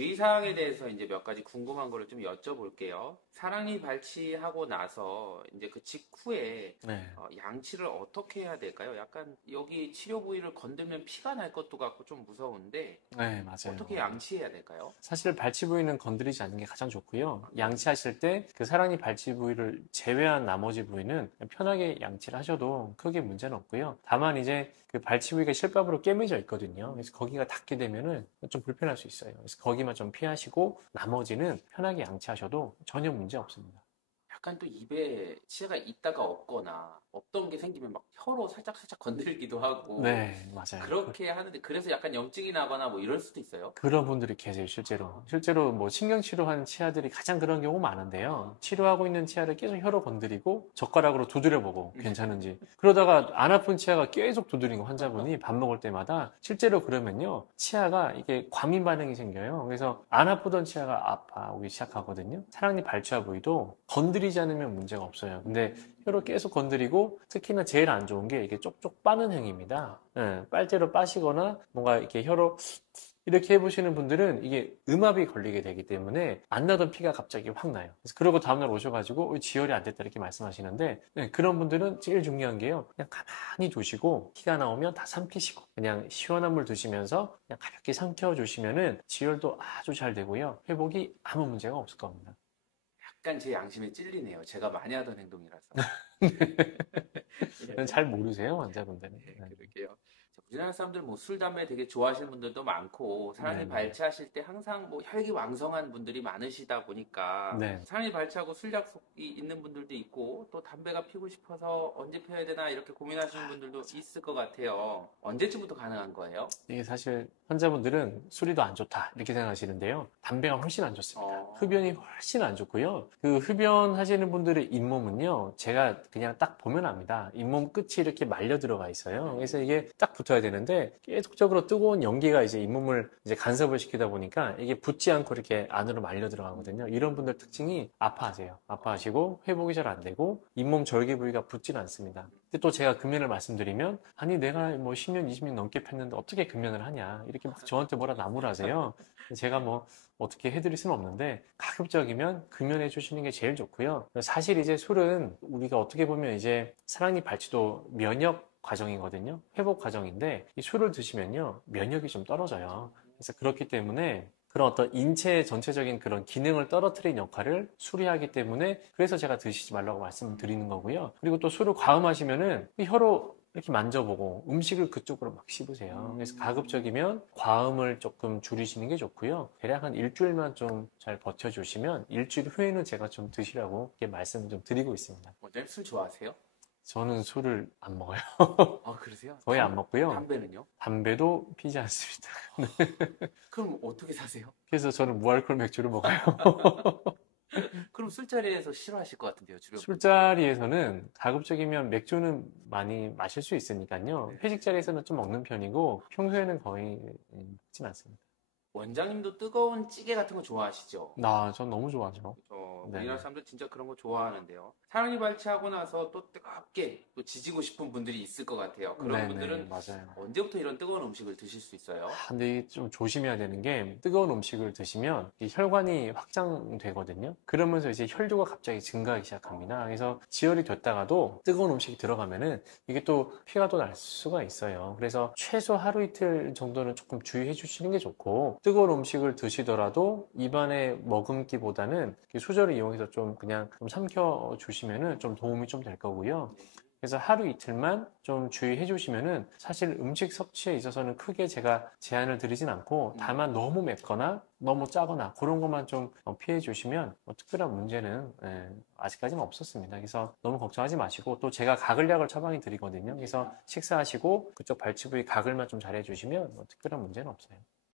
주의사항에 대해서 이제 몇 가지 궁금한 거를 좀 여쭤볼게요. 사랑니 발치하고 나서 이제 그 직후에 네. 양치를 어떻게 해야 될까요? 약간 여기 치료 부위를 건들면 피가 날 것도 같고 좀 무서운데 네, 맞아요. 어떻게 양치해야 될까요? 사실 발치 부위는 건드리지 않는 게 가장 좋고요. 양치하실 때 그 사랑니 발치 부위를 제외한 나머지 부위는 편하게 양치를 하셔도 크게 문제는 없고요. 다만 이제 그 발치 부위가 실밥으로 꿰매져 있거든요. 그래서 거기가 닿게 되면은 좀 불편할 수 있어요. 그래서 거기만 좀 피하시고 나머지는 편하게 양치하셔도 전혀 문제 없습니다. 약간 또 입에 치아가 있다가 없거나 없던 게 생기면 막 혀로 살짝 건들기도 하고 네, 맞아요. 그렇게 하는데 그래서 약간 염증이 나거나 뭐 이럴 수도 있어요. 그런 분들이 계세요, 실제로. 실제로 뭐 신경치료하는 치아들이 가장 그런 경우 많은데요. 치료하고 있는 치아를 계속 혀로 건드리고 젓가락으로 두드려보고 괜찮은지. 그러다가 안 아픈 치아가 계속 두드리는 환자분이 밥 먹을 때마다 실제로 그러면요. 치아가 이게 과민 반응이 생겨요. 그래서 안 아프던 치아가 아파오기 시작하거든요. 사랑니 발치아 부위도 건드리지 않으면 문제가 없어요. 근데 혀로 계속 건드리고 특히나 제일 안 좋은 게 이게 쪽쪽 빠는 행위입니다. 예, 빨대로 빠시거나 뭔가 이렇게 혀로 이렇게 해보시는 분들은 이게 음압이 걸리게 되기 때문에 안 나던 피가 갑자기 확 나요. 그래서 그러고 다음날 오셔가지고 지혈이 안 됐다 이렇게 말씀하시는데 네, 그런 분들은 제일 중요한 게요. 그냥 가만히 두시고 피가 나오면 다 삼키시고 그냥 시원한 물 드시면서 그냥 가볍게 삼켜주시면은 지혈도 아주 잘 되고요. 회복이 아무 문제가 없을 겁니다. 약간 제 양심에 찔리네요. 제가 많이 하던 행동이라서. 잘 모르세요, 환자분들은. 네, 네. 그러게요. 자, 우리나라 사람들 뭐 술, 담배 되게 좋아하시는 분들도 많고 사랑니 네네. 발치하실 때 항상 뭐 혈기 왕성한 분들이 많으시다 보니까 네. 사랑니 발치하고 술 약속이 있는 분들도 있고 또 담배가 피고 싶어서 언제 펴야 되나 이렇게 고민하시는 분들도 있을 것 같아요. 언제쯤부터 가능한 거예요? 이게 사실 환자분들은 술이 더 안 좋다 이렇게 생각하시는데요. 담배가 훨씬 안 좋습니다. 어, 흡연이 훨씬 안 좋고요. 그 흡연 하시는 분들의 잇몸은요. 제가 그냥 딱 보면 압니다. 잇몸 끝이 이렇게 말려 들어가 있어요. 그래서 이게 딱 붙어야 되는데 계속적으로 뜨거운 연기가 이제 잇몸을 이제 간섭을 시키다 보니까 이게 붙지 않고 이렇게 안으로 말려 들어가거든요. 이런 분들 특징이 아파하세요. 아파하시고 회복이 잘 안 되고 잇몸 절개 부위가 붙질 않습니다. 근데 또 제가 금연을 말씀드리면 아니 내가 뭐 10년, 20년 넘게 폈는데 어떻게 금연을 하냐 이렇게 막 저한테 뭐라 나무라세요. 제가 뭐 어떻게 해드릴 수는 없는데 가급적이면 금연해 주시는 게 제일 좋고요. 사실 이제 술은 우리가 어떻게 보면 이제 사랑니 발치도 면역 과정이거든요. 회복 과정인데 이 술을 드시면요 면역이 좀 떨어져요. 그래서 그렇기 때문에 그런 어떤 인체 전체적인 그런 기능을 떨어뜨리는 역할을 술이 하기 때문에 그래서 제가 드시지 말라고 말씀드리는 거고요. 그리고 또 술을 과음하시면은 혀로 이렇게 만져보고 음식을 그쪽으로 막 씹으세요. 그래서 가급적이면 과음을 조금 줄이시는 게 좋고요. 대략 한 일주일만 좀 잘 버텨주시면 일주일 후에는 제가 좀 드시라고 이렇게 말씀을 좀 드리고 있습니다. 원장님 술 좋아하세요? 저는 술을 안 먹어요. 아, 그러세요? 거의 안 먹고요. 담배는요? 담배도 피지 않습니다. 그럼 어떻게 사세요? 그래서 저는 무알콜 맥주를 먹어요. 그럼 술자리에서 싫어하실 것 같은데요, 주변 분들. 술자리에서는 가급적이면 맥주는 많이 마실 수 있으니까요. 회식 자리에서는 좀 먹는 편이고 평소에는 거의 먹진 않습니다. 원장님도 뜨거운 찌개 같은 거 좋아하시죠? 전 너무 좋아하죠. 우리나라 네네. 사람들 진짜 그런 거 좋아하는데요. 사랑니 발치하고 나서 또 뜨겁게 또 지지고 싶은 분들이 있을 것 같아요. 그런 네네, 분들은 맞아요. 언제부터 이런 뜨거운 음식을 드실 수 있어요? 근데 이게 좀 조심해야 되는 게 뜨거운 음식을 드시면 이 혈관이 확장되거든요. 그러면서 이제 혈류가 갑자기 증가하기 시작합니다. 그래서 지혈이 됐다가도 뜨거운 음식이 들어가면은 이게 또 피가 또 날 수가 있어요. 그래서 최소 하루 이틀 정도는 조금 주의해 주시는 게 좋고 뜨거운 음식을 드시더라도 입안에 머금기보다는 수저를 이용해서 좀 그냥 좀 삼켜 주시면은 좀 도움이 좀 될 거고요. 그래서 하루 이틀만 좀 주의해 주시면은 사실 음식 섭취에 있어서는 크게 제가 제한을 드리진 않고 다만 너무 맵거나 너무 짜거나 그런 것만 좀 피해 주시면 특별한 문제는 아직까지는 없었습니다. 그래서 너무 걱정하지 마시고 또 제가 가글약을 처방해 드리거든요. 그래서 식사하시고 그쪽 발치 부위 가글만 좀 잘해 주시면 특별한 문제는 없어요.